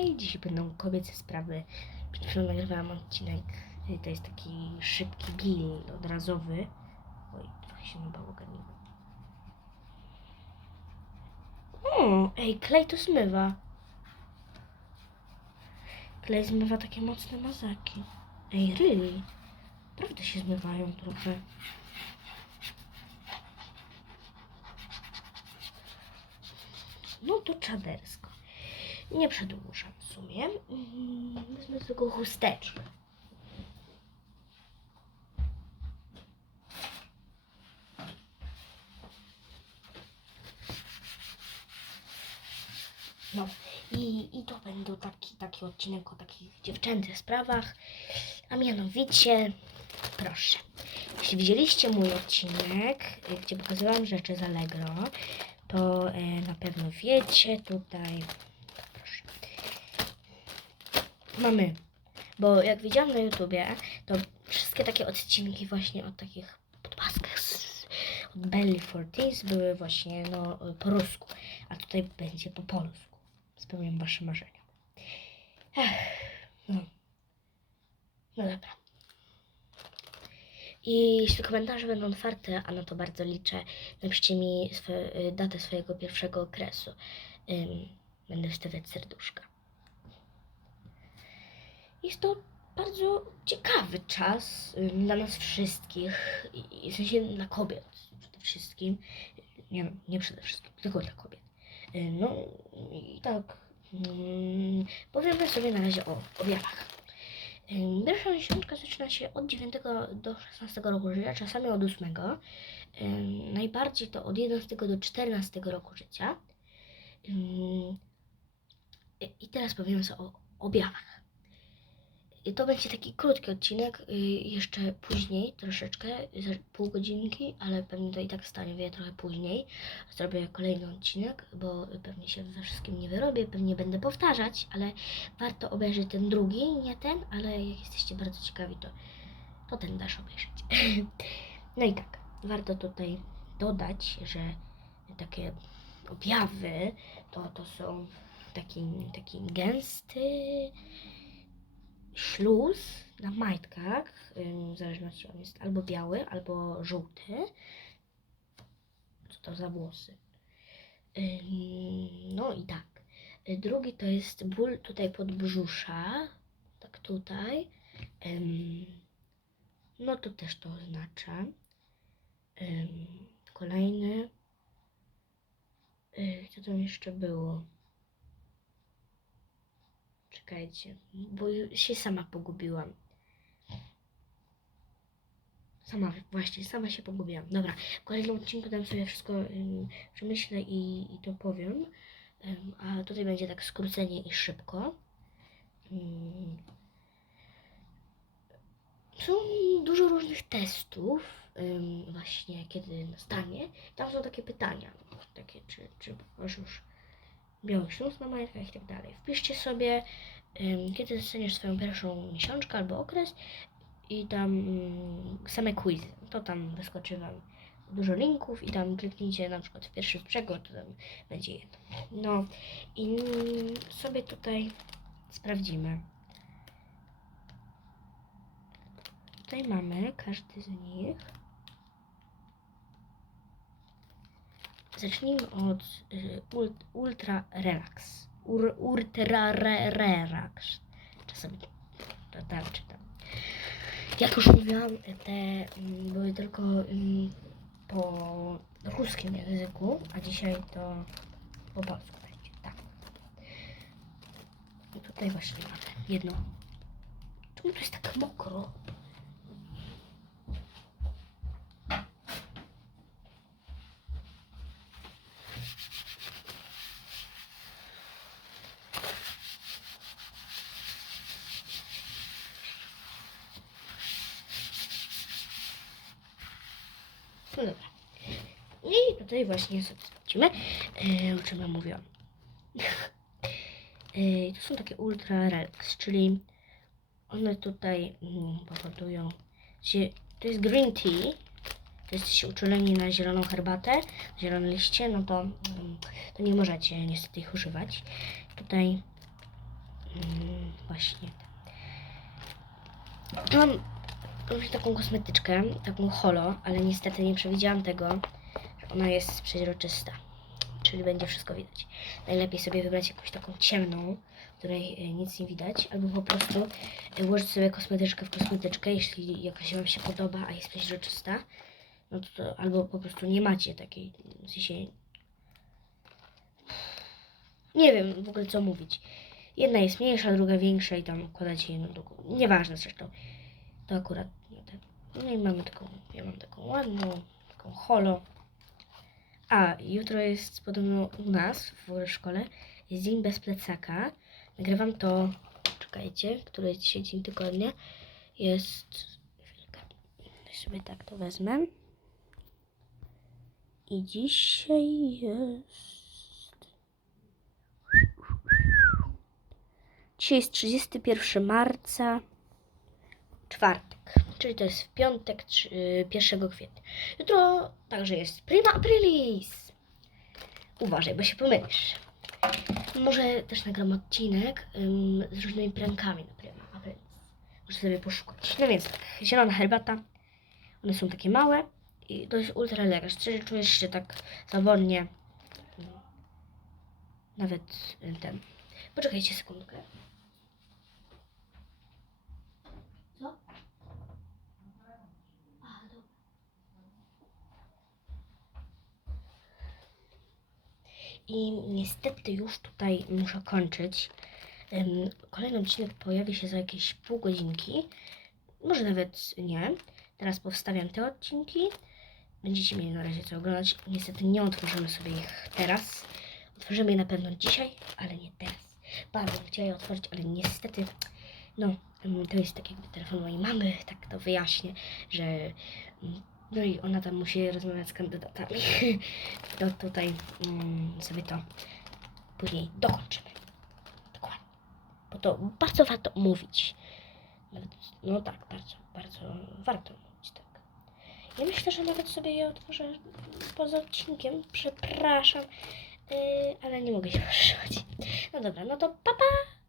Hej, dzisiaj będą kobiece sprawy. Przed chwilą nagrywałam odcinek. y, To jest taki szybki bill odrazowy. Oj, trochę się nabałoganiłem. O, ej, klej to zmywa. Klej zmywa takie mocne mazaki. Ej, really? Prawda się zmywają trochę. No to czadersko. Nie przedłużam w sumie. Mm, Wezmę tylko chusteczkę. No i, i to będzie taki, taki odcinek o takich dziewczęcych sprawach. A mianowicie, proszę, jeśli widzieliście mój odcinek, y, gdzie pokazywałam rzeczy z Allegro, to e, na pewno wiecie tutaj. Mamy, bo jak widziałam na YouTubie, to wszystkie takie odcinki właśnie o takich podpaskach od Belly for były właśnie no, po rusku, a tutaj będzie po polsku. Spełniam wasze marzenia. Ech, no. No dobra. I jeśli komentarze będą otwarte, a na to bardzo liczę, napiszcie mi swe, y, datę swojego pierwszego okresu. Będę wstawiać serduszka. Jest to bardzo ciekawy czas ym, dla nas wszystkich, w sensie dla kobiet przede wszystkim. Nie, nie przede wszystkim, tylko dla kobiet. Ym, No i tak, ym, powiemy sobie na razie o objawach. Ym, Pierwsza miesiączka zaczyna się od 9 do 16 roku życia, czasami od 8. Ym, Najbardziej to od 11 do 14 roku życia. I teraz powiem sobie o objawach. To będzie taki krótki odcinek, y, jeszcze później troszeczkę, pół godzinki, ale pewnie to i tak stanie trochę później. Zrobię kolejny odcinek, bo pewnie się we wszystkim nie wyrobię, pewnie będę powtarzać, ale warto obejrzeć ten drugi, nie ten, ale jak jesteście bardzo ciekawi, to, to ten dasz obejrzeć. No i tak, warto tutaj dodać, że takie objawy to, to są taki, taki gęsty śluz na majtkach, w zależności on jest albo biały, albo żółty. Co to za włosy? No i tak. Drugi to jest ból tutaj podbrzusza, tak tutaj. No to też to oznacza. Kolejny. Co tam jeszcze było? Czekajcie, bo się sama pogubiłam. Sama, właśnie, sama się pogubiłam. Dobra, w kolejnym odcinku tam sobie wszystko ym, przemyślę i, i to powiem. Ym, a tutaj będzie tak skrócenie i szybko. Ym. Są dużo różnych testów, ym, właśnie kiedy nastanie. Tam są takie pytania, takie czy, czy już biały śluz na majtkach i tak dalej. Wpiszcie sobie, kiedy dostaniesz swoją pierwszą miesiączkę albo okres i tam ym, same quizy. To tam wyskoczy Wam dużo linków i tam kliknijcie na przykład w pierwszy brzegu, to tam będzie jedno. No i mm, sobie tutaj sprawdzimy. Tutaj mamy każdy z nich. Zacznijmy od y, ult, Ultra Relax. Ur, ultra re, Relax. Czasami to tak czytam. Jak już mówiłam, te mm, były tylko mm, po ruskim języku, a dzisiaj to po polsku będzie. Tak. I tutaj właśnie mamy jedno. Czemu tu jest tak mokro? No dobra. I tutaj właśnie sobie sprawdzimy, e, o czym ja mówiłam. e, to są takie ultra relax, czyli one tutaj mm, powodują, że to jest green tea, to jesteście uczuleni na zieloną herbatę, zielone liście, no to, mm, to nie możecie niestety ich używać. Tutaj mm, właśnie. Mam taką kosmetyczkę, taką holo, ale niestety nie przewidziałam tego, ona jest przeźroczysta. Czyli będzie wszystko widać. Najlepiej sobie wybrać jakąś taką ciemną, której e, nic nie widać, albo po prostu e, włożyć sobie kosmetyczkę w kosmetyczkę, jeśli jakaś Wam się podoba, a jest przeźroczysta. No to, to albo po prostu nie macie takiej, nie wiem w ogóle co mówić. Jedna jest mniejsza, druga większa i tam układacie jedną drugą. Nieważne zresztą. To akurat. No i mamy taką, ja mam taką ładną, taką holo. A, jutro jest podobno u nas w szkole, jest dzień bez plecaka. Nagrywam to, czekajcie, który jest dzisiaj dzień tygodnia. Jest, chwilkę, sobie tak to wezmę. I dzisiaj jest... Dzisiaj jest 31 marca, czwartek, czyli to jest w piątek, trzy- y, 1 kwietnia. Jutro także jest prima aprilis. Uważaj, bo się pomylisz. Może też nagram odcinek ym, z różnymi prankami na prima aprilis. Muszę sobie poszukać. No więc tak, zielona herbata. One są takie małe i to jest ultra lekarz. Szczerze czujesz się tak zawodnie. Nawet y, ten. Poczekajcie sekundkę. I niestety już tutaj muszę kończyć. Kolejny odcinek pojawi się za jakieś pół godzinki. Może nawet nie. Teraz powstawiam te odcinki. Będziecie mieli na razie co oglądać. Niestety nie otworzymy sobie ich teraz. Otworzymy je na pewno dzisiaj, ale nie teraz. Bardzo bym chciała je otworzyć, ale niestety, no, to jest tak jakby telefon mojej mamy, tak to wyjaśnię, że ym, no i ona tam musi rozmawiać z kandydatami. To tutaj ym, sobie to później dokończymy. Dokładnie. Bo to bardzo warto mówić. Nawet, no tak, bardzo, bardzo warto mówić, tak. Ja myślę, że nawet sobie je otworzę poza odcinkiem. Przepraszam, yy, ale nie mogę się powstrzymać. No dobra, no to papa! Pa.